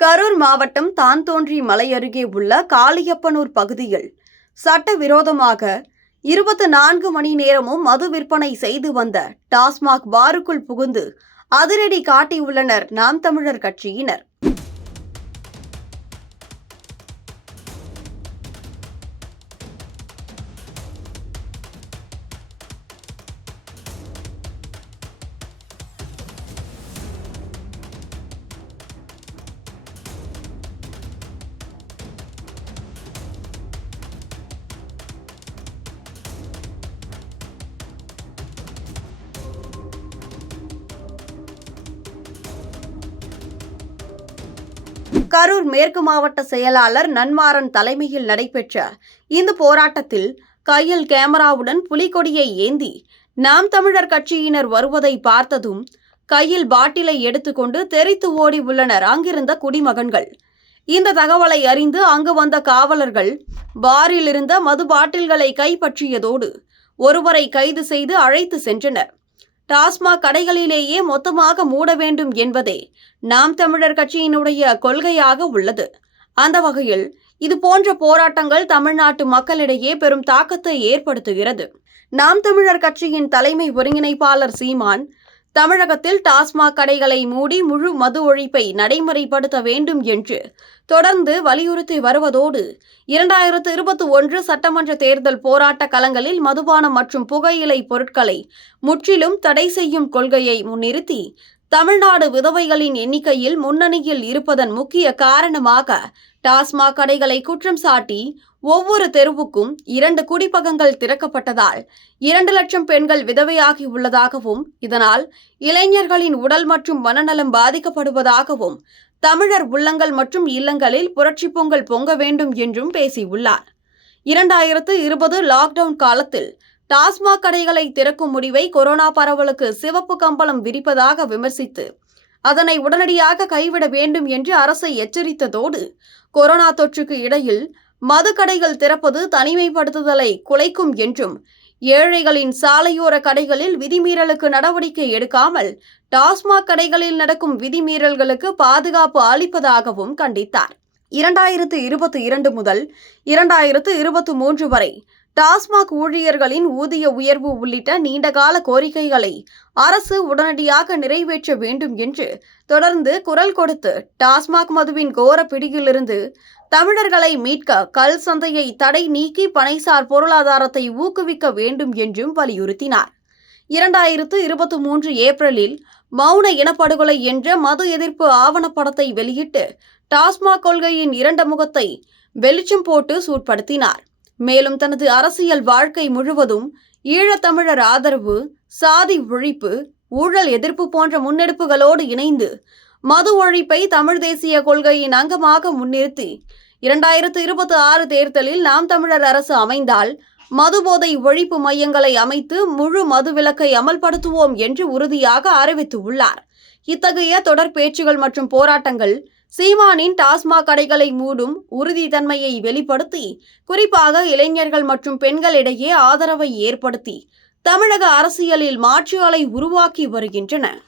கரூர் மாவட்டம் தான்தோன்றி மலை அருகே உள்ள காளியப்பனூர் பகுதியில் சட்டவிரோதமாக இருபத்து நான்கு மணி நேரமும் மது விற்பனை செய்து வந்த டாஸ்மாக் பாருக்குள் புகுந்து அதிரடி காட்டியுள்ளனர் நாம் தமிழர் கட்சியினர். கரூர் மேற்கு மாவட்ட செயலாளர் நன்மாறன் தலைமையில் நடைபெற்ற இந்த போராட்டத்தில் கையில் கேமராவுடன் புலிகொடியை ஏந்தி நாம் தமிழர் கட்சியினர் வருவதை பார்த்ததும் கையில் பாட்டிலை எடுத்துக்கொண்டு தெரித்து ஓடி உள்ளனர் அங்கிருந்த குடிமகன்கள். இந்த தகவலை அறிந்து அங்கு வந்த காவலர்கள் பாரில் இருந்த மது பாட்டில்களை கைப்பற்றியதோடு ஒருவரை கைது செய்து அழைத்து சென்றனர். டாஸ்மாக் கடைகளிலேயே மொத்தமாக மூட வேண்டும் என்பதே நாம் தமிழர் கட்சியினுடைய கொள்கையாக உள்ளது. அந்த வகையில் இது போன்ற போராட்டங்கள் தமிழ்நாட்டு மக்களிடையே பெரும் தாக்கத்தை ஏற்படுத்துகிறது. நாம் தமிழர் கட்சியின் தலைமை ஒருங்கிணைப்பாளர் சீமான் தமிழகத்தில் டாஸ்மாக் கடைகளை மூடி முழு மது ஒழிப்பை நடைமுறைப்படுத்த வேண்டும் என்று தொடர்ந்து வலியுறுத்தி வருவதோடு இரண்டாயிரத்து இருபத்தி ஒன்று சட்டமன்ற தேர்தல் போராட்ட களங்களில் மதுபானம் மற்றும் புகையிலை பொருட்களை முற்றிலும் தடை செய்யும் கொள்கையை முன்னிறுத்தி தமிழ்நாடு விதவைகளின் எண்ணிக்கையில் முன்னணியில் இருப்பதன் முக்கிய காரணமாக டாஸ்மாக் கடைகளை குற்றம் சாட்டி ஒவ்வொரு தெருவுக்கும் இரண்டு குடிப்பகங்கள் திறக்கப்பட்டதால் இரண்டு லட்சம் பெண்கள் விதவையாகி உள்ளதாகவும் இதனால் இளைஞர்களின் உடல் மற்றும் மனநலம் பாதிக்கப்படுவதாகவும் தமிழர் உள்ளங்கள் மற்றும் இல்லங்களில் புரட்சி பொங்கல் பொங்க வேண்டும் என்றும் பேசியுள்ளார். இரண்டாயிரத்து இருபது லாக்டவுன் காலத்தில் டாஸ்மாக் கடைகளை திறக்கும் முடிவை கொரோனா பரவலுக்கு சிவப்பு கம்பளம் விரிப்பதாக விமர்சித்து அதனை உடனடியாக கைவிட வேண்டும் என்று அரசை எச்சரித்ததோடு கொரோனா தொற்றுக்கு இடையில் மதுக்கடைகள் திறப்பது தனிமைப்படுத்துதலை குலைக்கும் என்றும் ஏழைகளின் சாலையோர கடைகளில் விதிமீறலுக்கு நடவடிக்கை எடுக்காமல் டாஸ்மாக் கடைகளில் நடக்கும் விதிமீறல்களுக்கு பாதுகாப்பு அளிப்பதாகவும் கண்டித்தார். இரண்டாயிரத்து இருபத்தி இரண்டு முதல் இரண்டாயிரத்து இருபத்தி மூன்று வரை டாஸ்மாக் ஊழியர்களின் ஊதிய உயர்வு உள்ளிட்ட நீண்டகால கோரிக்கைகளை அரசு உடனடியாக நிறைவேற்ற வேண்டும் என்று தொடர்ந்து குரல் கொடுத்து டாஸ்மாக் மதுவின் கோர பிடியிலிருந்து தமிழர்களை மீட்க கல் சந்தையை தடை நீக்கி பனைசார் பொருளாதாரத்தை ஊக்குவிக்க வேண்டும் என்றும் வலியுறுத்தினார். இரண்டாயிரத்து இருபத்தி மூன்று ஏப்ரலில் மௌன இனப்படுகொலை என்ற மது எதிர்ப்பு ஆவணப்படத்தை வெளியிட்டு டாஸ்மாக் கொள்கையின் இரண்டு முகத்தை வெளிச்சம் போட்டு சூட்படுத்தினார். மேலும் தனது அரசியல் வாழ்க்கை முழுவதும் ஈழத்தமிழர் ஆதரவு சாதி ஒழிப்பு ஊழல் எதிர்ப்பு போன்ற முன்னெடுப்புகளோடு இணைந்து மது ஒழிப்பை தமிழ் தேசிய கொள்கையின் அங்கமாக முன்னிறுத்தி இரண்டாயிரத்து இருபத்தி ஆறு தேர்தலில் நாம் தமிழர் அரசு அமைந்தால் மதுபோதை ஒழிப்பு மையங்களை அமைத்து முழு மது விலக்கை அமல்படுத்துவோம் என்று உறுதியாக அறிவித்துள்ளார். இத்தகைய தொடர் பேச்சுகள் மற்றும் போராட்டங்கள் சீமானின் டாஸ்மாக் கடைகளை மூடும் உறுதித்தன்மையை வெளிப்படுத்தி குறிப்பாக இளைஞர்கள் மற்றும் பெண்களிடையே ஆதரவை ஏற்படுத்தி தமிழக அரசியலில் மாற்று அலை உருவாக்கி வருகின்றன.